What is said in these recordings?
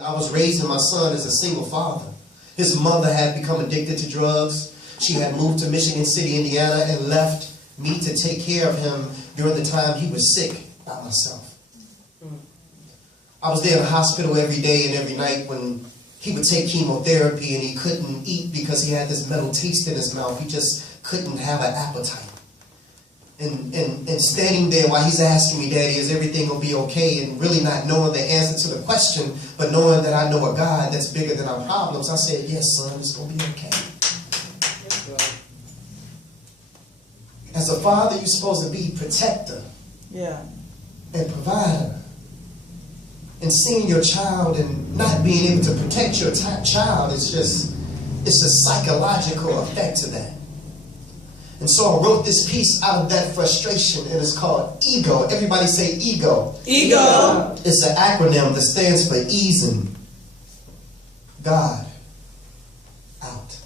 I was raising my son as a single father. His mother had become addicted to drugs. She had moved to Michigan City, Indiana, and left me to take care of him during the time he was sick by myself. I was there in the hospital every day and every night when he would take chemotherapy and he couldn't eat because he had this metal taste in his mouth. He just couldn't have an appetite. And standing there while he's asking me, Daddy, is everything going to be okay? And really not knowing the answer to the question, but knowing that I know a God that's bigger than our problems, I said, yes, son, it's going to be okay. As a father, you're supposed to be protector and provider. And seeing your child and not being able to protect your child is just, it's a psychological effect to that. And so I wrote this piece out of that frustration, and it's called E.G.O. Everybody say E.G.O. E.G.O. It's an acronym that stands for easing God out.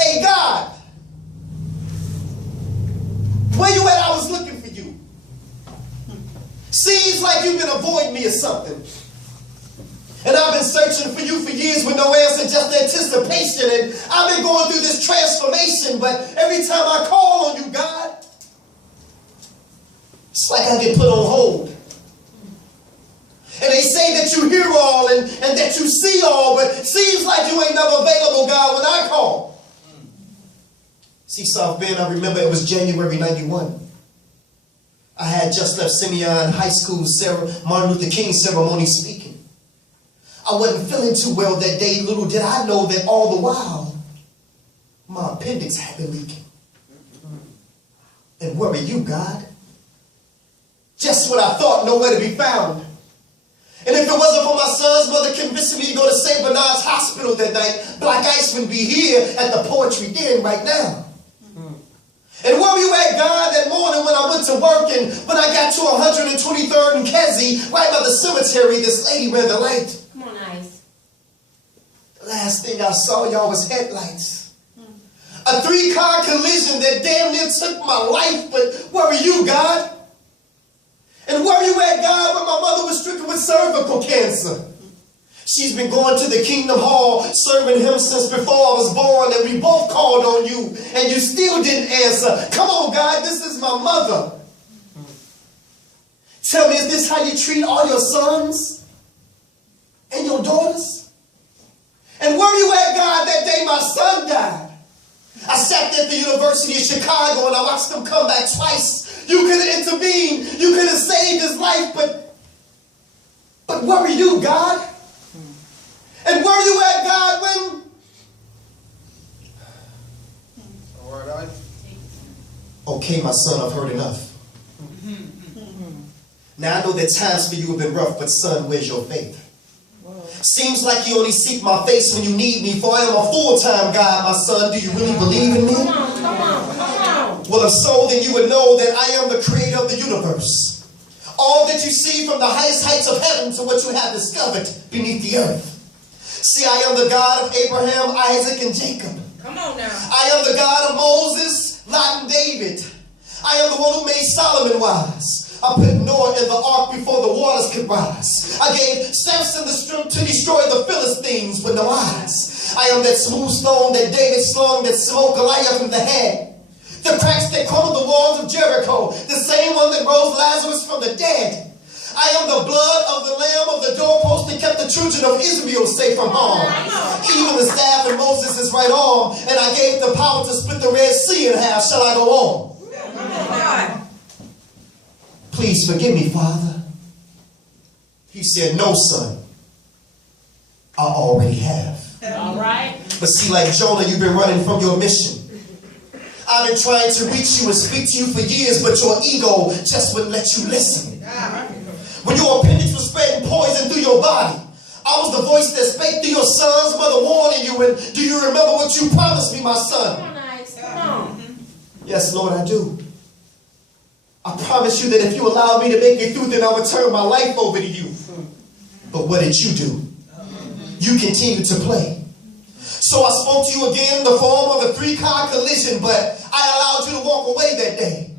Hey God, where you at? I was looking for you. Seems like you've been avoiding me or something. And I've been searching for you for years with no answer, just anticipation. And I've been going through this transformation, but every time I call on you, God, it's like I get put on hold. And they say that you hear all and that you see all, but it seems like you ain't never available, God, when I call. See, South Bend, I remember it was January 91. I had just left Simeon High School Martin Luther King ceremony speaking. I wasn't feeling too well that day. Little did I know that all the while, my appendix had been leaking. And where are you, God? Just when I thought, nowhere to be found. And if it wasn't for my son's mother convincing me to go to St. Bernard's Hospital that night, Blaq would be here at the Poetry Den right now. And where were you at, God, that morning when I went to work and when I got to 123rd and Kesey, right by the cemetery, this lady ran the light. Come on, Ice. The last thing I saw, y'all, was headlights. A 3-car collision that damn near took my life, but where were you, God? And where were you at, God, when my mother was stricken with cervical cancer? She's been going to the Kingdom Hall, serving him since before I was born, and we both called on you, and you still didn't answer. Come on, God, this is my mother. Tell me, is this how you treat all your sons and your daughters? And where you at, God, that day my son died? I sat there at the University of Chicago, and I watched him come back twice. You could have intervened. You could have saved his life, but where were you, God? And where are you at, God, when? Okay, my son, I've heard enough. Now, I know that times for you have been rough, but son, where's your faith? Seems like you only seek my face when you need me, for I am a full-time God, my son. Do you really believe in me? Come on. Well, if so, then you would know that I am the creator of the universe. All that you see from the highest heights of heaven to what you have discovered beneath the earth. See, I am the God of Abraham, Isaac, and Jacob. Come on now. I am the God of Moses, Lot, and David. I am the one who made Solomon wise. I put Noah in the ark before the waters could rise. I gave Samson the strength to destroy the Philistines with no eyes. I am that smooth stone that David slung that smote Goliath in the head. The cracks that crumbled the walls of Jericho. The same one that rose Lazarus from the dead. I am the blood of the lamb of the doorpost that kept the children of Israel safe from harm. Even the staff in Moses' right arm, and I gave the power to split the Red Sea in half. Shall I go on? Please forgive me, Father. He said, no, son. I already have. All right. But see, like Jonah, you've been running from your mission. I've been trying to reach you and speak to you for years, but your ego just wouldn't let you listen. When your appendix was spreading poison through your body, I was the voice that spake through your son's mother warning you. And do you remember what you promised me, my son? Come on, Ice. Come on. Yes, Lord, I do. I promise you that if you allow me to make it through, then I will turn my life over to you. But what did you do? You continued to play. So I spoke to you again in the form of a 3-car collision, but I walk away that day.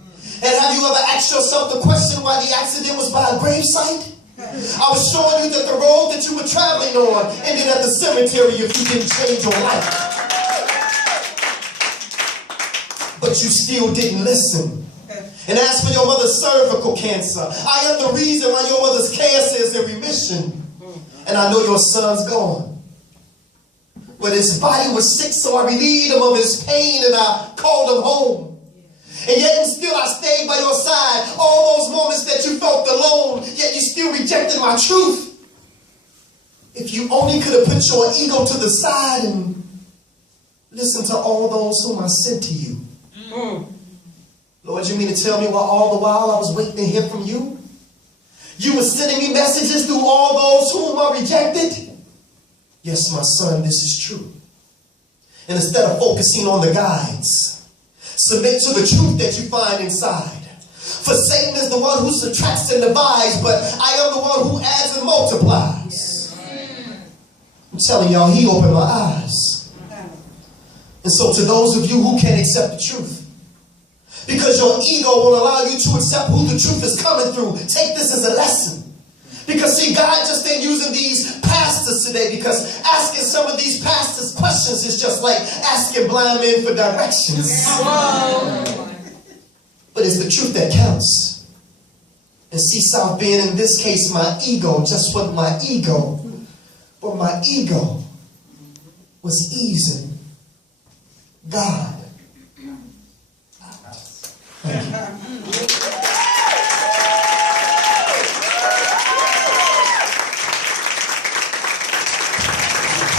And have you ever asked yourself the question why the accident was by a gravesite? I was showing you that the road that you were traveling on ended at the cemetery if you didn't change your life. But you still didn't listen. And as for your mother's cervical cancer, I am the reason why your mother's cancer is in remission. And I know your son's gone. But his body was sick, so I relieved him of his pain and I called him home. And yet and still I stayed by your side. All those moments that you felt alone, yet you still rejected my truth. If you only could have put your ego to the side and listened to all those whom I sent to you. Lord, you mean to tell me all the while I was waiting to hear from you? You were sending me messages through all those whom I rejected? Yes, my son, this is true. And instead of focusing on the guides, submit to the truth that you find inside. For Satan is the one who subtracts and divides, but I am the one who adds and multiplies. I'm telling y'all, he opened my eyes. And so to those of you who can't accept the truth, because your ego won't allow you to accept who the truth is coming through, take this as a lesson. Because see, God just ain't using these pastors today, because asking some of these pastors questions is just like asking blind men for directions. Whoa. But it's the truth that counts. And see, South Bend, in this case, my ego just wasn't my ego, but my ego was easing God.